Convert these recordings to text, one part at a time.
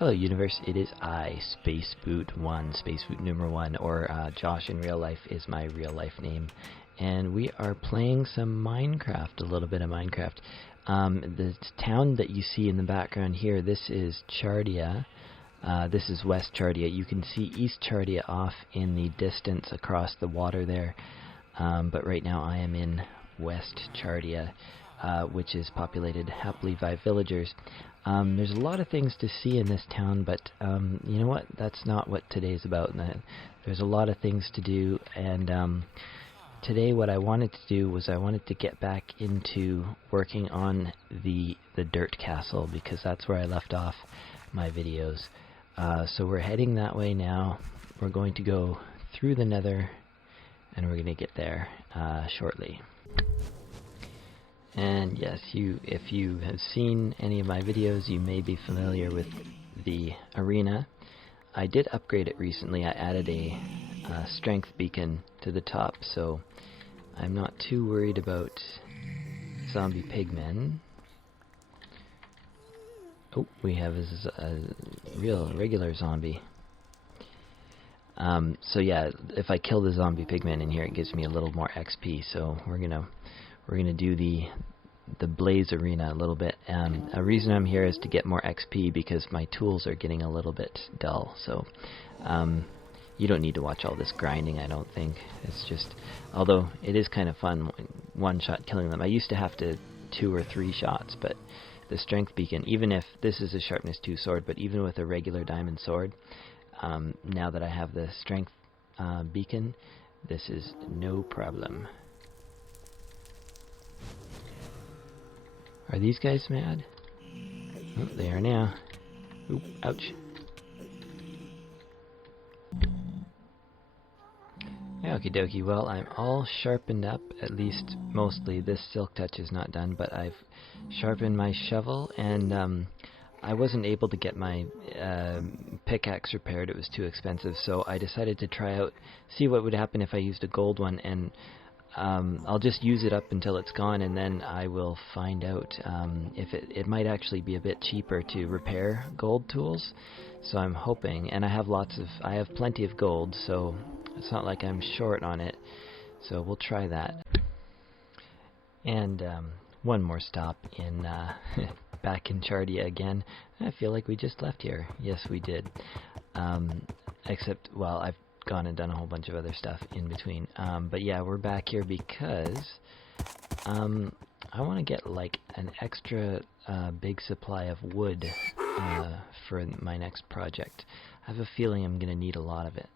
Hello universe, it is I, Spaceboot1, Spaceboot number 1, or Josh in real life is my real life name. And we are playing some Minecraft, a little bit of Minecraft. The town that you see in the background here, this is Chardia. This is West Chardia. You can see East Chardia off in the distance across the water there. But right now I am in West Chardia, which is populated happily by villagers. There's a lot of things to see in this town, but you know what? That's not what today's about. There's a lot of things to do, and today what I wanted to do was I wanted to get back into working on the dirt castle, because that's where I left off my videos. So we're heading that way now. We're going to go through the Nether, and we're going to get there shortly. And yes, if you have seen any of my videos, you may be familiar with the arena. I did upgrade it recently. I added a strength beacon to the top, so I'm not too worried about zombie pigmen. Oh, we have a regular zombie. So yeah, if I kill the zombie pigmen in here, it gives me a little more XP. So we're gonna do the Blaze Arena a little bit. A reason I'm here is to get more XP, because my tools are getting a little bit dull. So you don't need to watch all this grinding, I don't think. It's just, although it is kind of fun one shot killing them. I used to have to 2 or 3 shots, but the strength beacon, even if this is a sharpness 2 sword, but even with a regular diamond sword, now that I have the strength beacon, this is no problem. Are these guys mad? Oh, they are now. Oop, ouch. Okie dokie, well, I'm all sharpened up, at least mostly. This silk touch is not done, but I've sharpened my shovel, and I wasn't able to get my pickaxe repaired. It was too expensive, so I decided to try out, see what would happen if I used a gold one, and I'll just use it up until it's gone, and then I will find out if it might actually be a bit cheaper to repair gold tools. So I'm hoping, and I have plenty of gold, so it's not like I'm short on it. So we'll try that. And one more stop in back in Chardia again. I feel like we just left here. Yes, we did. Except, well, I've gone and done a whole bunch of other stuff in between. But yeah, we're back here because I want to get like an extra big supply of wood for my next project. I have a feeling I'm going to need a lot of it.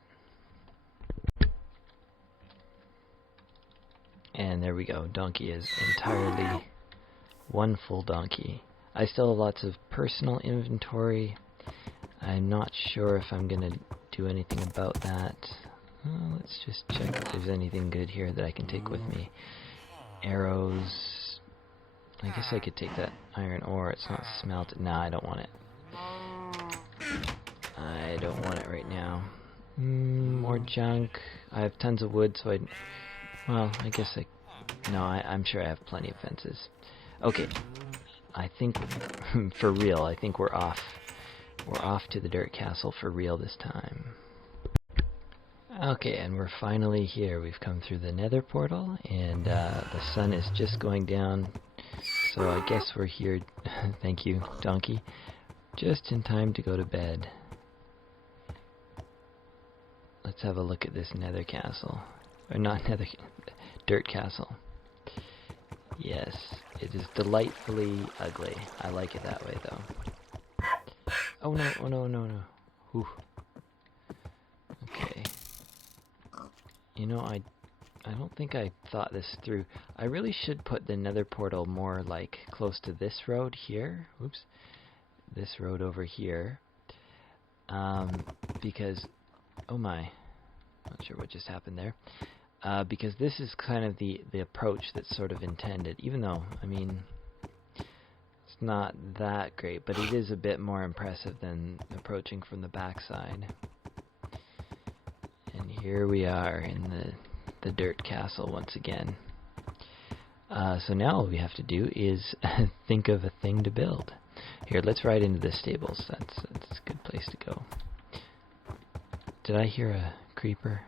And there we go. Donkey is entirely one full donkey. I still have lots of personal inventory. I'm not sure if I'm going to do anything about that. Let's just check if there's anything good here that I can take with me. Arrows. I guess I could take that iron ore. It's not smelted. Nah, I don't want it. I don't want it right now. More junk. I have tons of wood, so well, I guess I'm sure I have plenty of fences. Okay. I think, for real, I think we're off. We're off to the dirt castle for real this time. Okay, and we're finally here. We've come through the Nether portal, and the sun is just going down, so I guess we're here, thank you, donkey, just in time to go to bed. Let's have a look at this Nether castle. Or not Nether, dirt castle. Yes, it is delightfully ugly. I like it that way, though. Oh no, oh no, no, no. Whew. Okay. You know, I don't think I thought this through. I really should put the Nether portal more like close to this road here. Oops. This road over here. Because, oh my. Not sure what just happened there. Because this is kind of the approach that's sort of intended, even though, I mean, it's not that great, but it is a bit more impressive than approaching from the backside. And here we are in the dirt castle once again. So now all we have to do is think of a thing to build. Here, let's ride into the stables. That's a good place to go. Did I hear a creeper?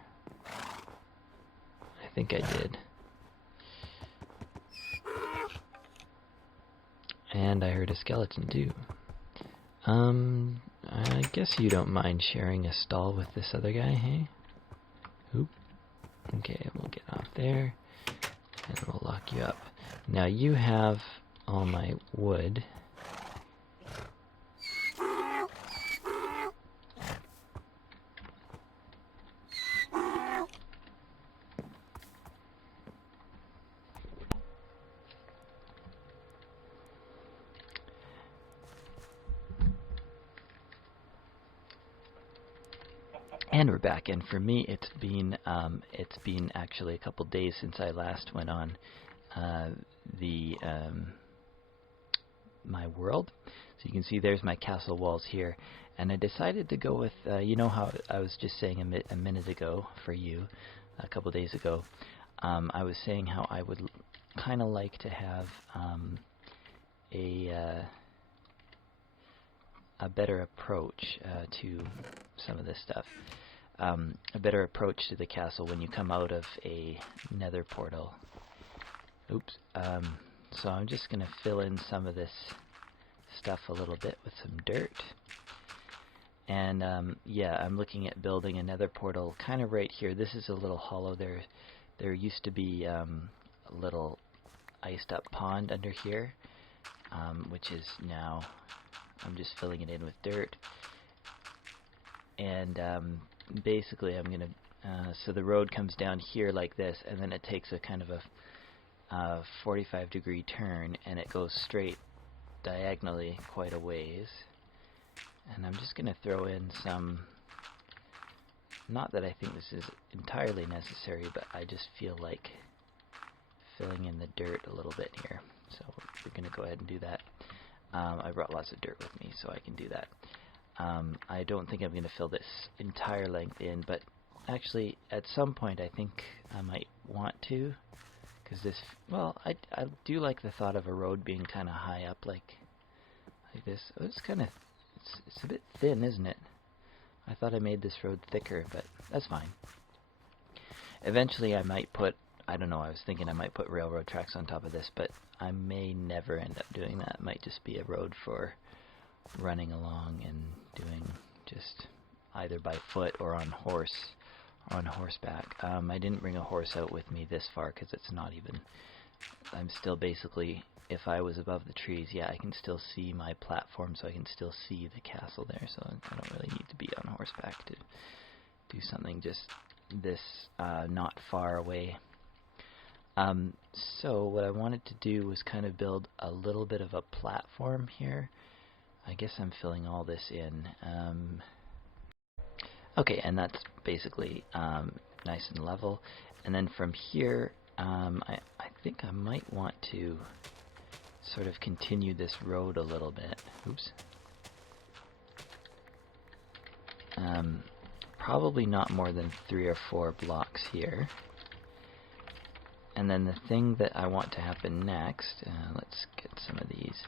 I think I did. And I heard a skeleton too. I guess you don't mind sharing a stall with this other guy, hey? Oop. Okay, we'll get off there, and we'll lock you up. Now you have all my wood. And we're back, and for me it's been actually a couple days since I last went on my world. So you can see there's my castle walls here, and I decided to go with you know how I was just saying a minute ago for you, a couple days ago, I was saying how I would kind of like to have a better approach to some of this stuff. A better approach to the castle when you come out of a nether portal. Oops. So I'm just going to fill in some of this stuff a little bit with some dirt. And yeah, I'm looking at building a nether portal kind of right here. This is a little hollow. There used to be a little iced up pond under here, which is now, I'm just filling it in with dirt. And basically I'm going to, so the road comes down here like this, and then it takes a kind of a 45-degree turn, and it goes straight diagonally quite a ways. And I'm just going to throw in some, not that I think this is entirely necessary, but I just feel like filling in the dirt a little bit here. So we're going to go ahead and do that. I brought lots of dirt with me, so I can do that. I don't think I'm going to fill this entire length in, but actually at some point I think I might want to, because this, well, I do like the thought of a road being kind of high up like this. Oh, it's kind of, it's a bit thin, isn't it? I thought I made this road thicker, but that's fine. Eventually I might put, I don't know, I was thinking I might put railroad tracks on top of this, but I may never end up doing that. It might just be a road for running along and doing just either by foot or on horseback. I didn't bring a horse out with me this far because it's not even, I'm still basically, if I was above the trees, yeah, I can still see my platform, so I can still see the castle there, so I don't really need to be on horseback to do something just this not far away. So what I wanted to do was kind of build a little bit of a platform here. I guess I'm filling all this in. Okay, and that's basically nice and level. And then from here, I think I might want to sort of continue this road a little bit. Oops. Probably not more than 3 or 4 blocks here. And then the thing that I want to happen next, let's get some of these.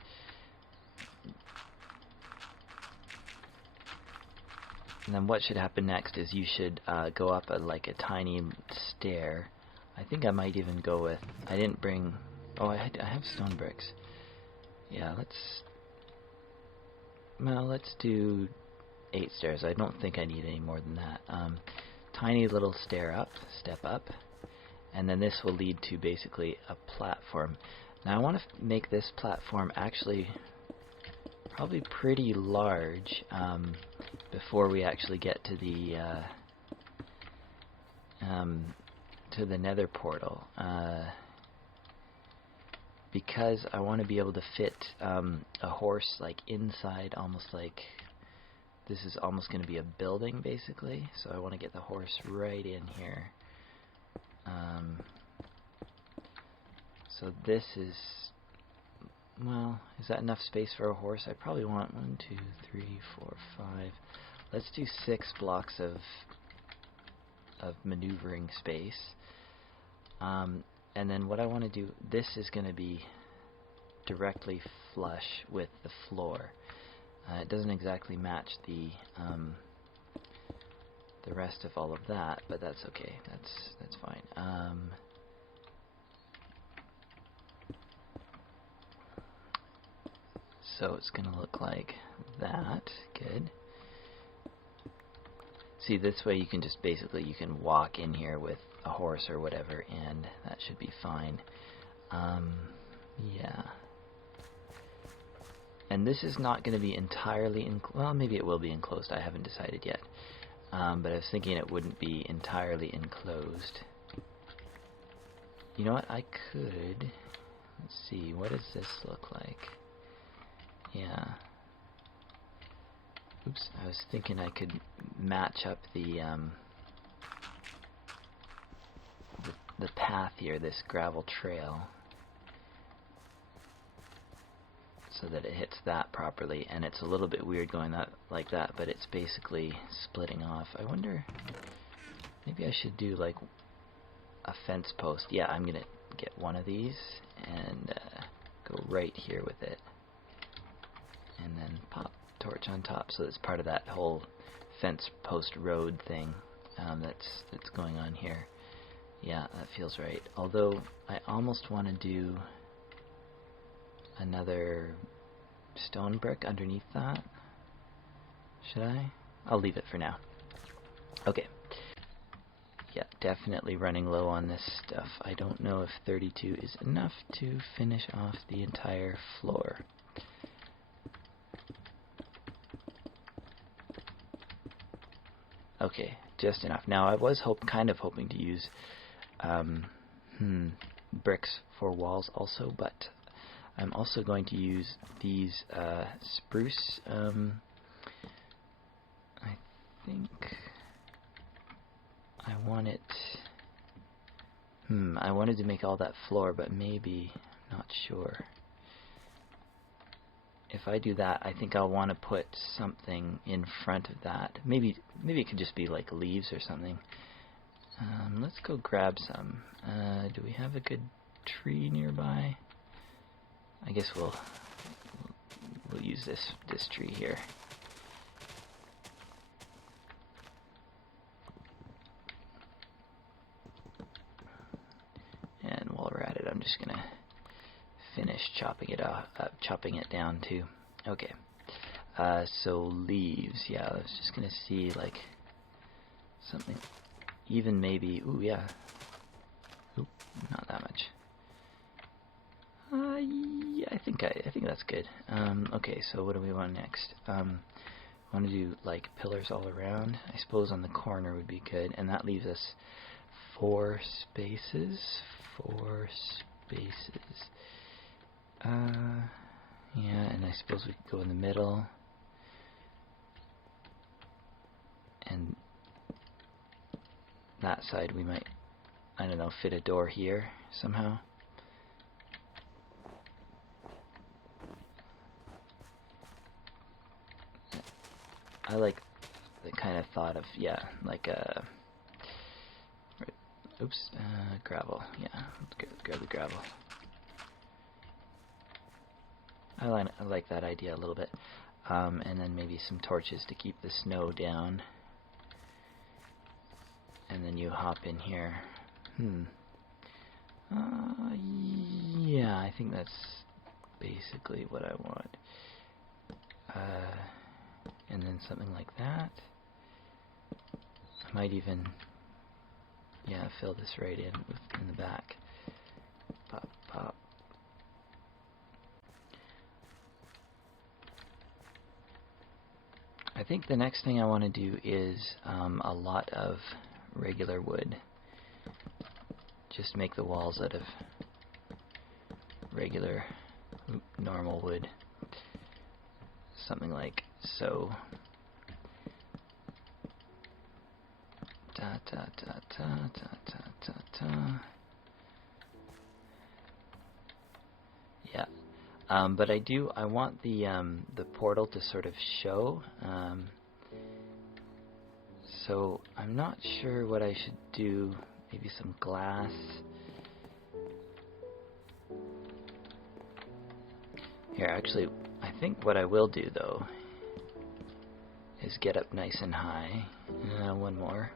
And then what should happen next is you should go up like a tiny stair. I think I might even go with, I didn't bring, oh, I have stone bricks. Yeah, let's do 8 stairs. I don't think I need any more than that. Tiny little step up, and then this will lead to basically a platform. Now I want to make this platform actually probably pretty large before we actually get to the nether portal, because I want to be able to fit a horse like inside, almost like this is almost going to be a building basically, so I want to get the horse right in here. So this is, well, is that enough space for a horse? I probably want 1, 2, 3, 4, 5. Let's do 6 blocks of maneuvering space. And then what I want to do, this is going to be directly flush with the floor. It doesn't exactly match the rest of all of that, but that's okay. That's fine. So it's going to look like that. Good. See, this way you can just basically, you can walk in here with a horse or whatever, and that should be fine. Yeah. And this is not going to be entirely, well, maybe it will be enclosed. I haven't decided yet. But I was thinking it wouldn't be entirely enclosed. You know what? I could. Let's see. What does this look like? Yeah. Oops. I was thinking I could match up the path here, this gravel trail, so that it hits that properly. And it's a little bit weird going like that, but it's basically splitting off. I wonder, maybe I should do like a fence post. Yeah, I'm gonna get one of these and go right here with it, and then pop torch on top, so it's part of that whole fence post road thing that's going on here. Yeah, that feels right. Although I almost want to do another stone brick underneath that. Should I? I'll leave it for now. Okay. Yeah, definitely running low on this stuff. I don't know if 32 is enough to finish off the entire floor. Okay, just enough. Now I was kind of hoping to use bricks for walls also, but I'm also going to use these spruce. I think I want it. I wanted to make all that floor, but maybe, not sure. If I do that, I think I'll want to put something in front of that. Maybe it could just be like leaves or something. Let's go grab some. Do we have a good tree nearby? I guess we'll use this tree here. And while we're at it, I'm just gonna finish chopping it down too. Okay. So leaves. Yeah, I was just gonna see like something. Even maybe. Ooh, yeah. Oop, not that much. Yeah, I think that's good. Okay, so what do we want next? I want to do like pillars all around. I suppose on the corner would be good, and that leaves us 4 spaces. 4 spaces. Yeah, and I suppose we could go in the middle, and that side we might, I don't know, fit a door here somehow. I like the kind of thought of, yeah, like a, oops, gravel, yeah, let's grab the gravel. I like that idea a little bit. And then maybe some torches to keep the snow down. And then you hop in here. Yeah, I think that's basically what I want. And then something like that. I might even, yeah, fill this right in the back. Pop, pop. I think the next thing I want to do is a lot of regular wood. Just make the walls out of regular, normal wood. Something like so. Ta ta ta ta ta ta ta ta. Yeah. But I want the portal to sort of show. So I'm not sure what I should do. Maybe some glass. Here, actually, I think what I will do, though, is get up nice and high. One more.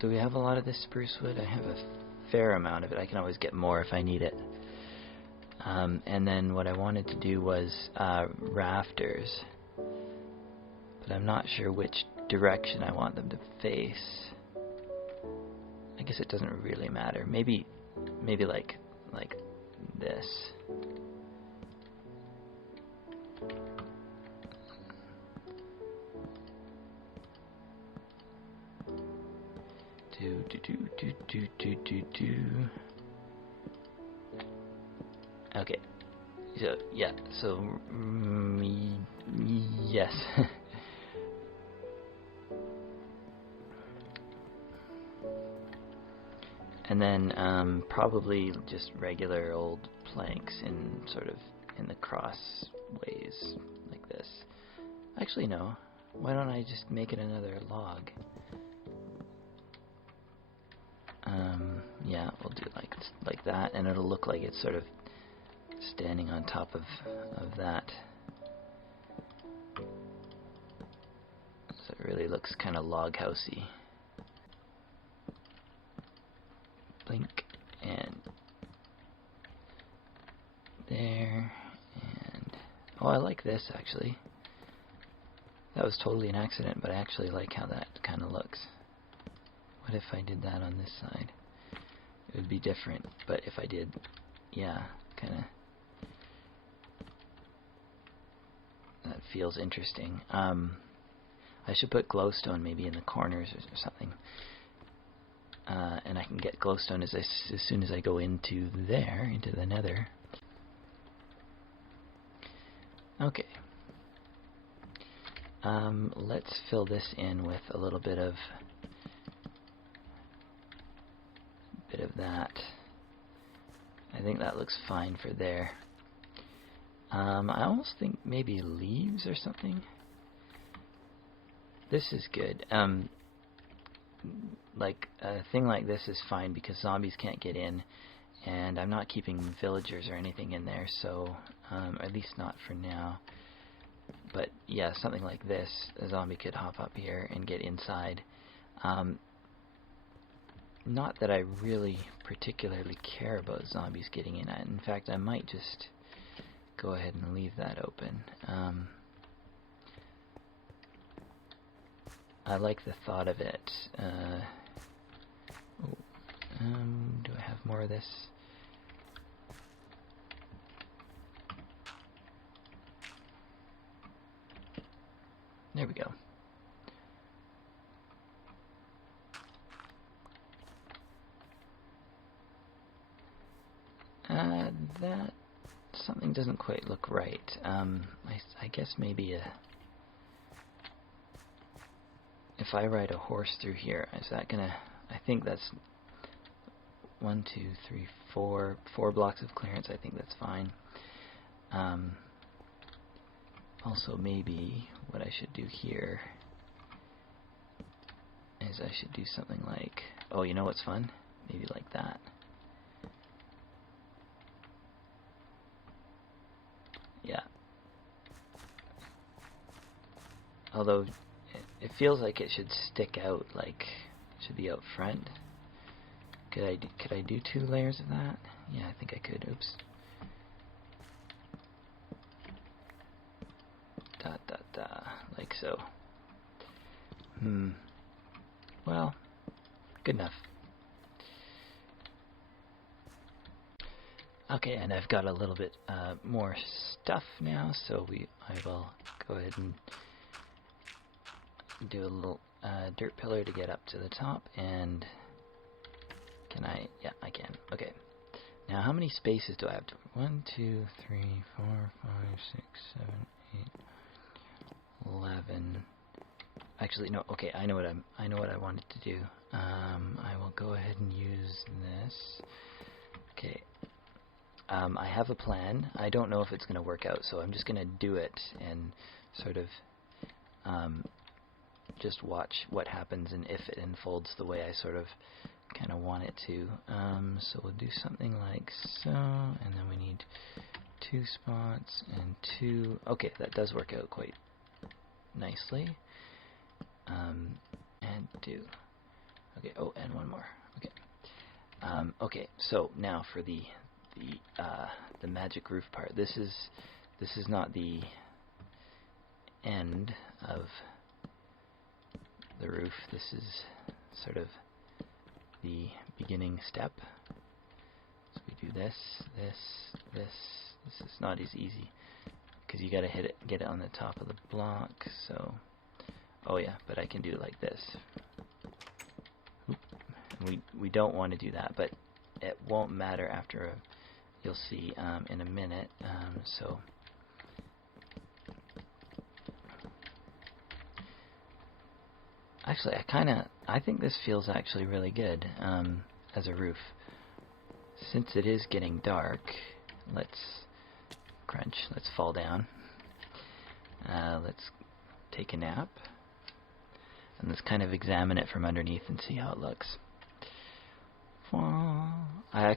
Do we have a lot of this spruce wood? I have a fair amount of it. I can always get more if I need it. And then what I wanted to do was rafters. But I'm not sure which direction I want them to face. I guess it doesn't really matter. Maybe like this. Okay. So yeah. So yes. And then probably just regular old planks in sort of in the cross ways like this. Actually no. Why don't I just make it another log? Yeah, we'll do like that, and it'll look like it's sort of standing on top of that. So it really looks kind of log housey. Blink, and there, and oh, I like this actually. That was totally an accident, but I actually like how that kind of looks. What if I did that on this side? It would be different, but if I did, yeah, kind of, that feels interesting. I should put glowstone maybe in the corners or something. And I can get glowstone as soon as I go into there, into the Nether. Okay. Let's fill this in with a little bit of that. I think that looks fine for there. I almost think maybe leaves or something. This is good. Like a thing like this is fine because zombies can't get in, and I'm not keeping villagers or anything in there, so at least not for now. But yeah, something like this, a zombie could hop up here and get inside. Not that I really particularly care about zombies getting in. In fact, I might just go ahead and leave that open. I like the thought of it. Do I have more of this? There we go. That something doesn't quite look right. I guess maybe if I ride a horse through here, is that gonna? I think that's 1, 2, 3, 4 blocks of clearance. I think that's fine. Also, maybe what I should do here is I should do something like, oh, you know what's fun? Maybe like that. Yeah. Although it feels like it should stick out, like it should be out front. Could I do 2 layers of that? Yeah, I think I could. Oops. Like so. Well, good enough. Okay, and I've got a little bit more stuff now, so I will go ahead and do a little dirt pillar to get up to the top. And can I? Yeah, I can. Okay. Now, how many spaces do I have? 1, 2, 3, 4, 5, 6, 7, 8, 11. Actually, no. Okay, I know what I wanted to do. I will go ahead and use this. Okay. I have a plan. I don't know if it's going to work out, so I'm just going to do it and sort of just watch what happens and if it unfolds the way I sort of kind of want it to. So we'll do something like so, and then we need 2 spots and 2. Okay, that does work out quite nicely. And 2. Okay. Oh, and 1 more. Okay. Okay. So now for the magic roof part. This is not the end of the roof. This is sort of the beginning step. So we do this. This is not as easy because you gotta get it on the top of the block. So, oh yeah, but I can do it like this. Oop. And we don't want to do that, but it won't matter after you'll see in a minute. So. Actually, I think this feels actually really good as a roof. Since it is getting dark, let's crunch, let's fall down. Let's take a nap. And let's kind of examine it from underneath and see how it looks. I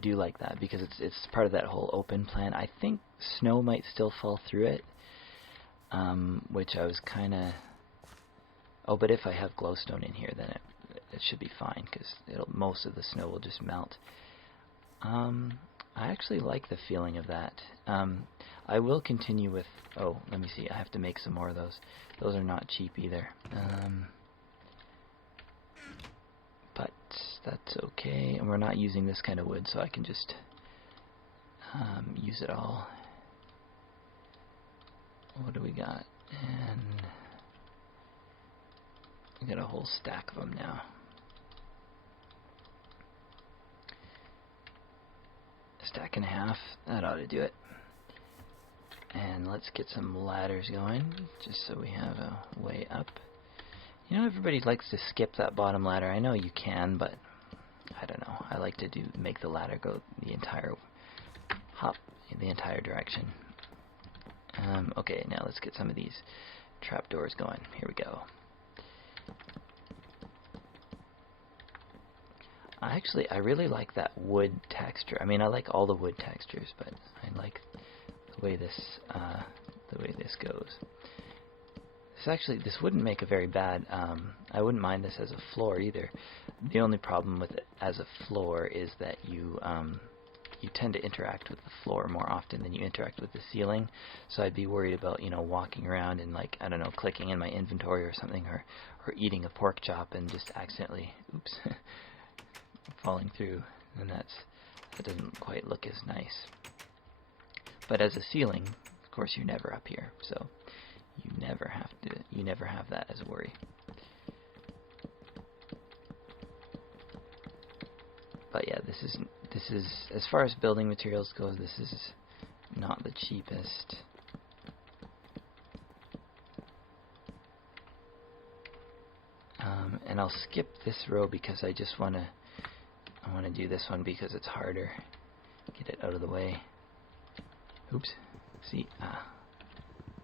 do like that because it's part of that whole open plan. I think snow might still fall through it, which I was kind of... Oh, but if I have glowstone in here, then it should be fine because most of the snow will just melt. I actually like the feeling of that. I will continue with... Oh, let me see. I have to make some more of those. Those are not cheap either. But that's okay. And we're not using this kind of wood, so I can just use it all. What do we got? And... I got a whole stack of them now. A stack and a half, that ought to do it. And let's get some ladders going, just so we have a way up. You know, everybody likes to skip that bottom ladder. I know you can, but I don't know. I like to make the ladder go the entire hop in the entire direction. Okay, now let's get some of these trapdoors going. Here we go. I really like that wood texture. I mean, I like all the wood textures, but I like the way this goes. This wouldn't make a very bad. I wouldn't mind this as a floor either. The only problem with it as a floor is that you tend to interact with the floor more often than you interact with the ceiling. So I'd be worried about walking around and I don't know, clicking in my inventory or something, or eating a pork chop and just accidentally, oops. falling through, and that doesn't quite look as nice. But as a ceiling, of course, you're never up here, so you never have that as a worry. But yeah, this is as far as building materials goes, this is not the cheapest. And I'll skip this row because I want to do this one because it's harder. Get it out of the way. Oops. See,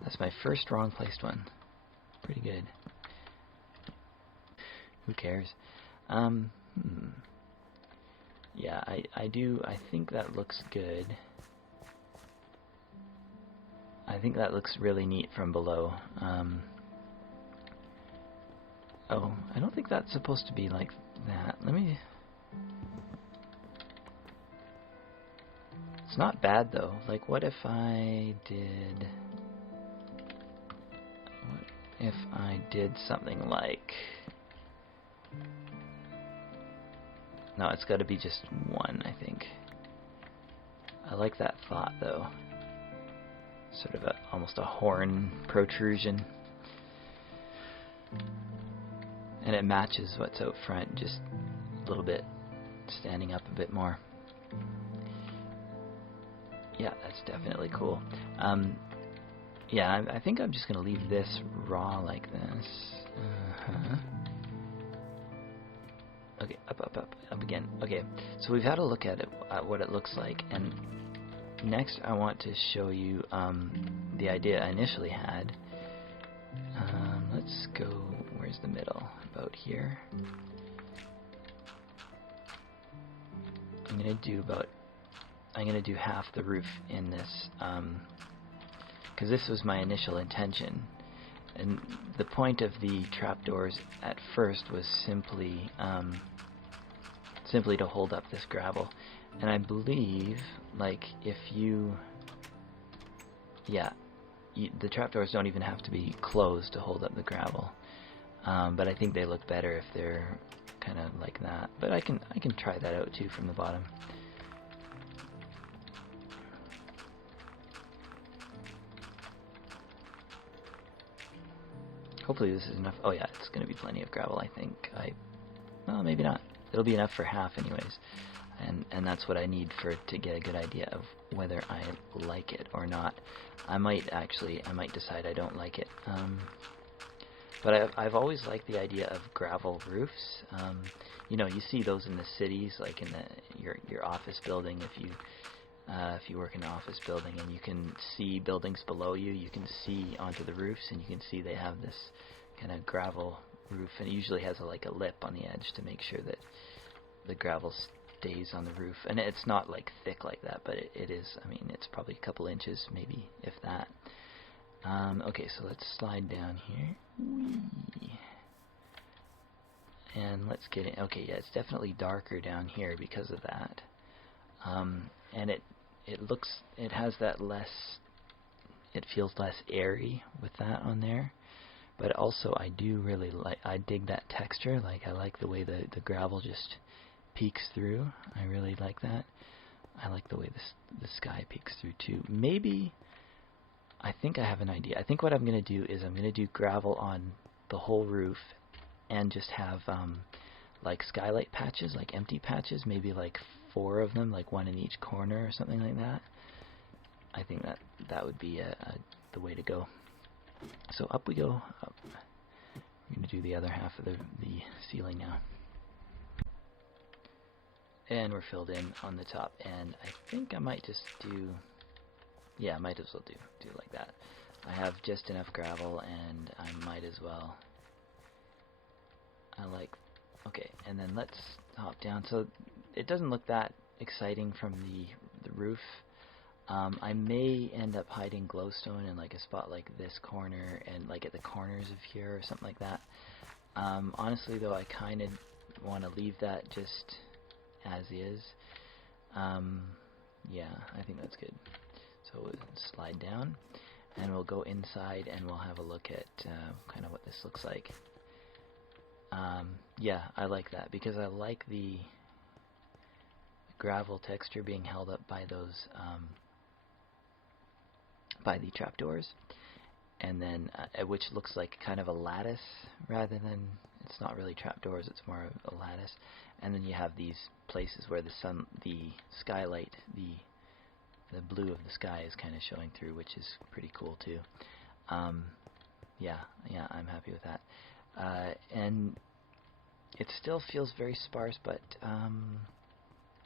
that's my first wrong placed one. Pretty good. Who cares? Yeah, I think that looks good. I think that looks really neat from below. Oh, I don't think that's supposed to be like that. It's not bad though. Like, what if I did something like... No, it's got to be just one, I think. I like that thought though. Sort of almost a horn protrusion. And it matches what's out front just a little bit, standing up a bit more. Yeah, that's definitely cool. Yeah, I think I'm just going to leave this raw like this. Okay, up again. Okay, so we've had a look at it, at what it looks like, and next I want to show you the idea I initially had. Let's go, where's the middle? About here. I'm gonna do half the roof in this, because this was my initial intention, and the point of the trapdoors at first was simply to hold up this gravel. And I believe, like, if you, the trapdoors don't even have to be closed to hold up the gravel. But I think they look better if they're kind of like that. But I can try that out too from the bottom. Hopefully this is enough. Oh yeah, it's going to be plenty of gravel, I think. Well, maybe not. It'll be enough for half anyways. And that's what I need to get a good idea of whether I like it or not. I might decide I don't like it. But I've always liked the idea of gravel roofs. You know, you see those in the cities, like in your office building. If you work in an office building and you can see buildings below you, you can see onto the roofs, and you can see they have this kind of gravel roof, and it usually has like a lip on the edge to make sure that the gravel stays on the roof. And it's not like thick like that, but it is. I mean, it's probably a couple inches, maybe, if that. Okay, so let's slide down here. Whee! And let's get in. Okay, yeah, it's definitely darker down here because of that. And it has that it feels less airy with that on there. But also I dig that texture. Like, I like the way the gravel just peeks through. I really like that. I like the way the sky peeks through too. Maybe, I think I have an idea. I think what I'm going to do is I'm going to do gravel on the whole roof and just have like skylight patches, like empty patches, maybe like 4 of them, like 1 in each corner or something like that. I think that would be the way to go. So up we go. Up. We're going to do the other half of the ceiling now. And we're filled in on the top, and I think I might just do, yeah, I might as well do like that. I have just enough gravel, and I might as well, okay, and then let's hop down. So it doesn't look that exciting from the roof. I may end up hiding glowstone in like a spot like this corner, and like at the corners of here or something like that. Honestly though, I kind of want to leave that just as is. Yeah, I think that's good. So we'll slide down, and we'll go inside, and we'll have a look at kind of what this looks like. Yeah, I like that, because I like the gravel texture being held up by those by the trapdoors, and then which looks like kind of a lattice rather than, it's not really trapdoors, it's more of a lattice. And then you have these places where the skylight, the blue of the sky is kind of showing through, which is pretty cool too. Yeah, I'm happy with that. And it still feels very sparse, but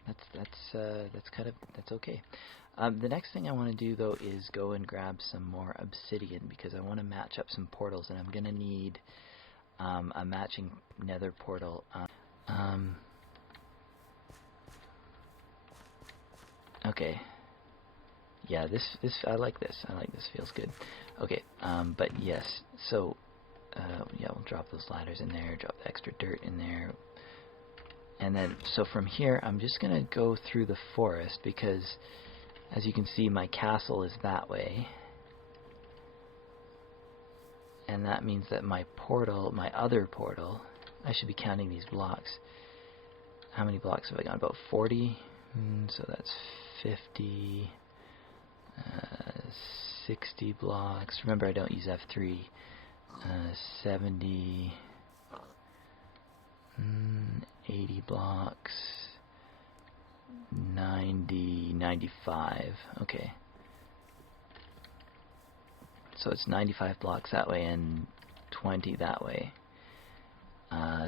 that's okay. The next thing I want to do though is go and grab some more obsidian, because I want to match up some portals, and I'm going to need a matching nether portal. Okay. Yeah, this I like this. I like this. Feels good. Okay. But yes. So yeah, we'll drop those ladders in there. Drop the extra dirt in there. And then, so from here, I'm just gonna go through the forest, because, as you can see, my castle is that way. And that means that my portal, my other portal, I should be counting these blocks. How many blocks have I got? About 40. So that's 50, 60 blocks. Remember, I don't use F3. 70, 80 blocks, 90, 95. Okay. So it's 95 blocks that way and 20 that way.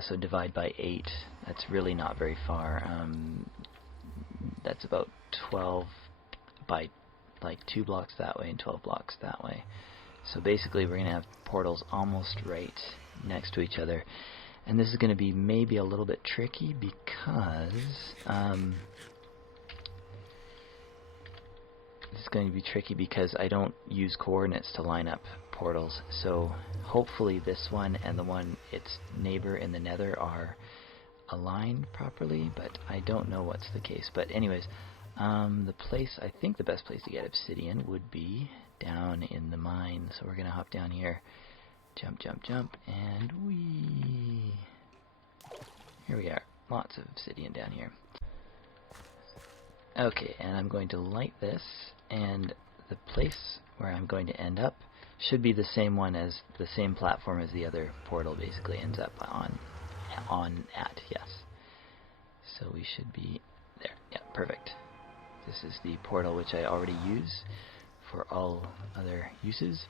So divide by 8. That's really not very far. That's about 12 by like 2 blocks that way and 12 blocks that way. So basically we're going to have portals almost right next to each other. And this is going to be maybe a little bit tricky, because this is going to be tricky because I don't use coordinates to line up portals, so hopefully this one and the one its neighbor in the Nether are aligned properly, but I don't know what's the case. But anyways, the place, I think the best place to get obsidian would be down in the mine, so we're gonna hop down here, jump, jump, jump, and here we are, lots of obsidian down here. Okay, and I'm going to light this, and the place where I'm going to end up should be the same one as the same platform as the other portal basically ends up on at, yes. So we should be there. Yeah, perfect. This is the portal which I already use for all other uses,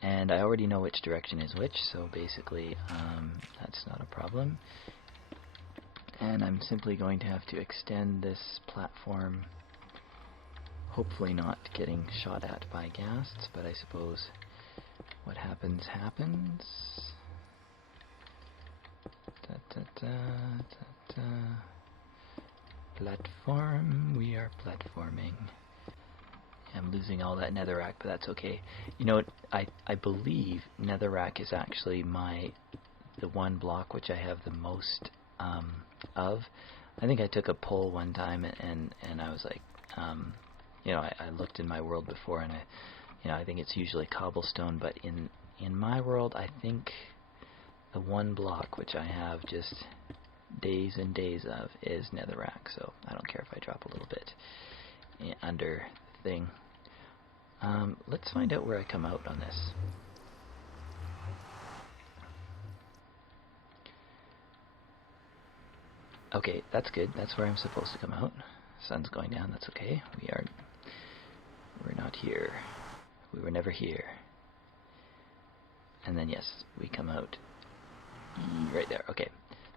and I already know which direction is which, so basically that's not a problem. And I'm simply going to have to extend this platform, hopefully not getting shot at by ghasts, but I suppose what happens happens. Platform, we are platforming. I'm losing all that netherrack, but that's okay. You know, I believe netherrack is actually the one block which I have the most of. I think I took a poll one time and I was like, you know, I looked in my world before, and I think it's usually cobblestone, but in my world I think the one block which I have just days and days of is netherrack, so I don't care if I drop a little bit under the thing. Let's find out where I come out on this. Okay, that's good. That's where I'm supposed to come out. Sun's going down, that's okay. We're not here. We were never here. And then yes, we come out right there. Okay,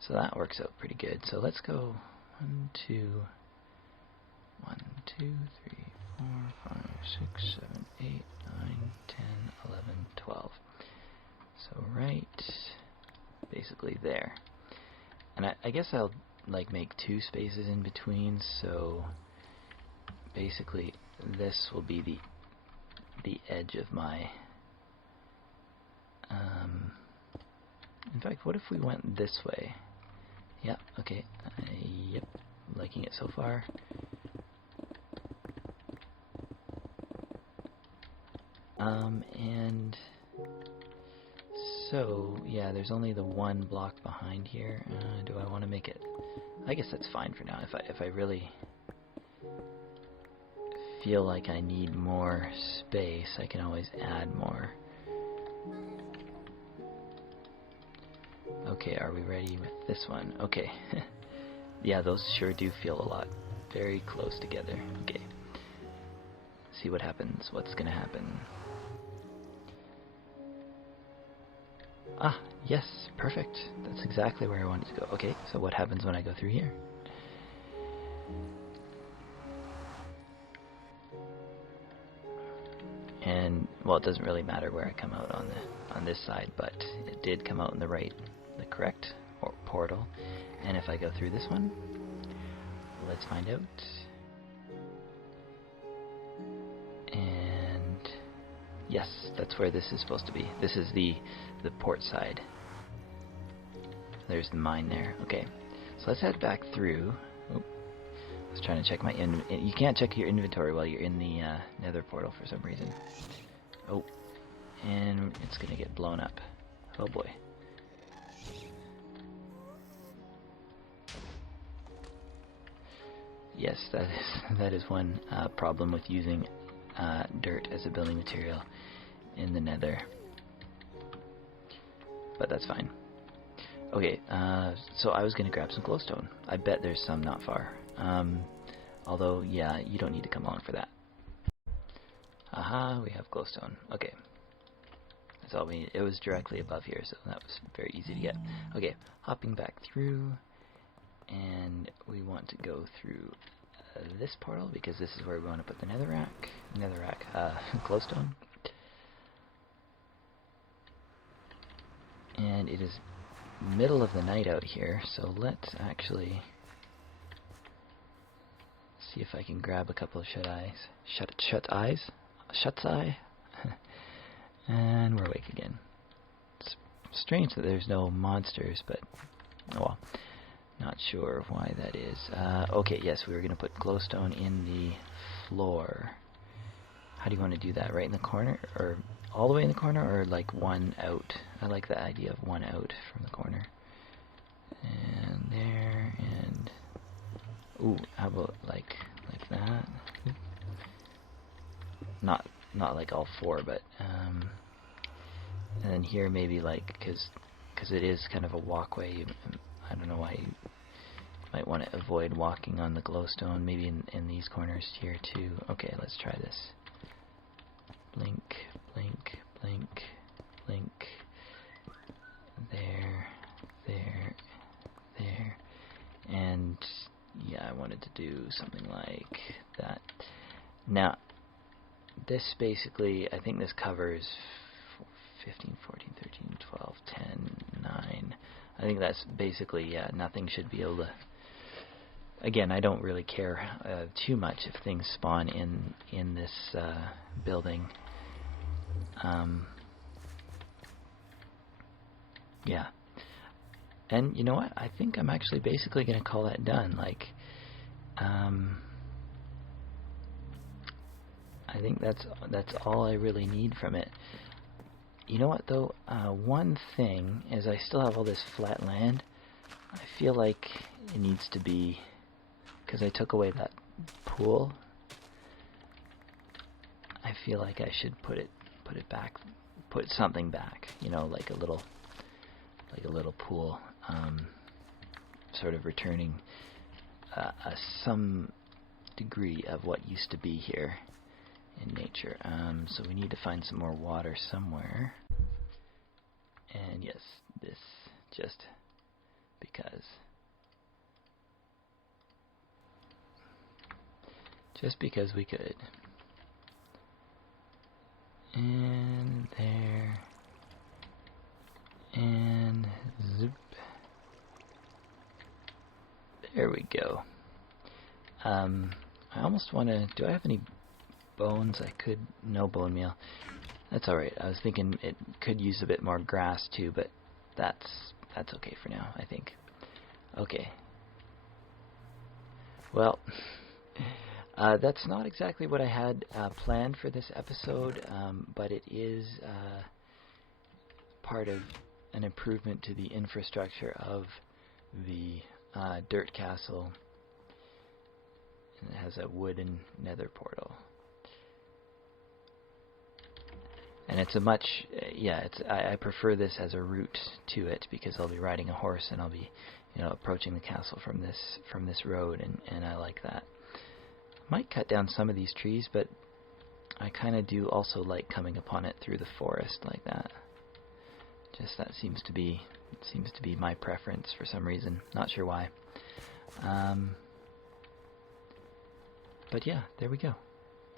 so that works out pretty good. So let's go 1, 2, 3, 4, 5, 6, 7, 8, 9, 10, 11, 12. So right basically there. And I guess I'll like make 2 spaces in between, so basically this will be the edge of my in fact, what if we went this way? Yeah, okay. Yep, liking it so far. And so, yeah, there's only the one block behind here. Do I want to make it? I guess that's fine for now. If I really feel like I need more space, I can always add more. Okay, are we ready with this one? Okay. Yeah, those sure do feel a lot very close together. Okay. See what happens. What's gonna happen? Ah, yes, perfect. That's exactly where I wanted to go. Okay, so what happens when I go through here? And, well, it doesn't really matter where I come out on this side, but it did come out in the correct portal. And if I go through this one, let's find out. And yes, that's where this is supposed to be. This is the port side. There's the mine there. Okay, so let's head back through. Oh, I was trying to check my you can't check your inventory while you're in the Nether portal for some reason. Oh, and it's gonna get blown up. Oh boy. Yes, that is one problem with using dirt as a building material in the Nether. But that's fine. Okay, so I was going to grab some glowstone. I bet there's some not far. Although, yeah, you don't need to come along for that. Aha, we have glowstone. Okay. That's all we need. It was directly above here, so that was very easy to get. Okay, hopping back through, and we want to go through this portal because this is where we want to put the netherrack, glowstone. And it is middle of the night out here, so let's actually see if I can grab a couple of shut eyes. Shut eye. And we're awake again. It's strange that there's no monsters, but oh well. Not sure why that is. Okay, yes, we were going to put glowstone in the floor. How do you want to do that? Right in the corner? Or all the way in the corner? Or like one out? I like the idea of one out from the corner. And there, and... Ooh, how about like that? Not like all four, but... and then here maybe like, because it is kind of a walkway, I don't know why you might want to avoid walking on the glowstone, maybe in these corners here too. Okay, let's try this. Blink, blink, blink, blink. There, there, there. And yeah, I wanted to do something like that. Now, this basically, I think this covers 15, 14, 13, 12, 10, 9. I think that's basically, yeah, nothing should be able to... Again, I don't really care too much if things spawn in this building. Yeah. And you know what? I think I'm actually basically going to call that done. Like, I think that's all I really need from it. You know what though? One thing is I still have all this flat land. I feel like it needs to be, because I took away that pool. I feel like I should put it back, put something back. You know, like a little pool, sort of returning some degree of what used to be here in nature. So we need to find some more water somewhere. And yes, this just because. Just because we could. And there. And zoop. There we go. I almost want to... Do I have any bones? I could... No bone meal. That's alright. I was thinking it could use a bit more grass too, but that's okay for now, I think. Okay. Well, that's not exactly what I had planned for this episode, but it is part of an improvement to the infrastructure of the dirt castle. And it has a wooden nether portal. And it's a much, I prefer this as a route to it, because I'll be riding a horse and I'll be, approaching the castle from this road, and I like that. Might cut down some of these trees, but I kind of do also like coming upon it through the forest like that. Just that seems to be my preference for some reason. Not sure why. But yeah, there we go.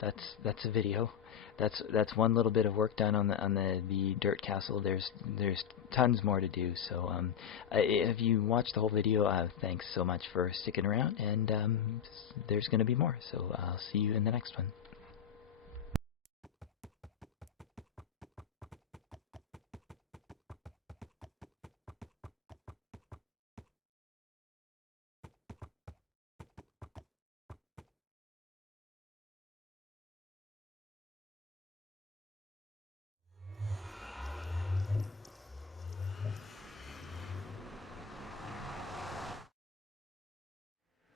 That's a video. That's one little bit of work done on the dirt castle. There's tons more to do. So if you watched the whole video, thanks so much for sticking around. And there's going to be more. So I'll see you in the next one.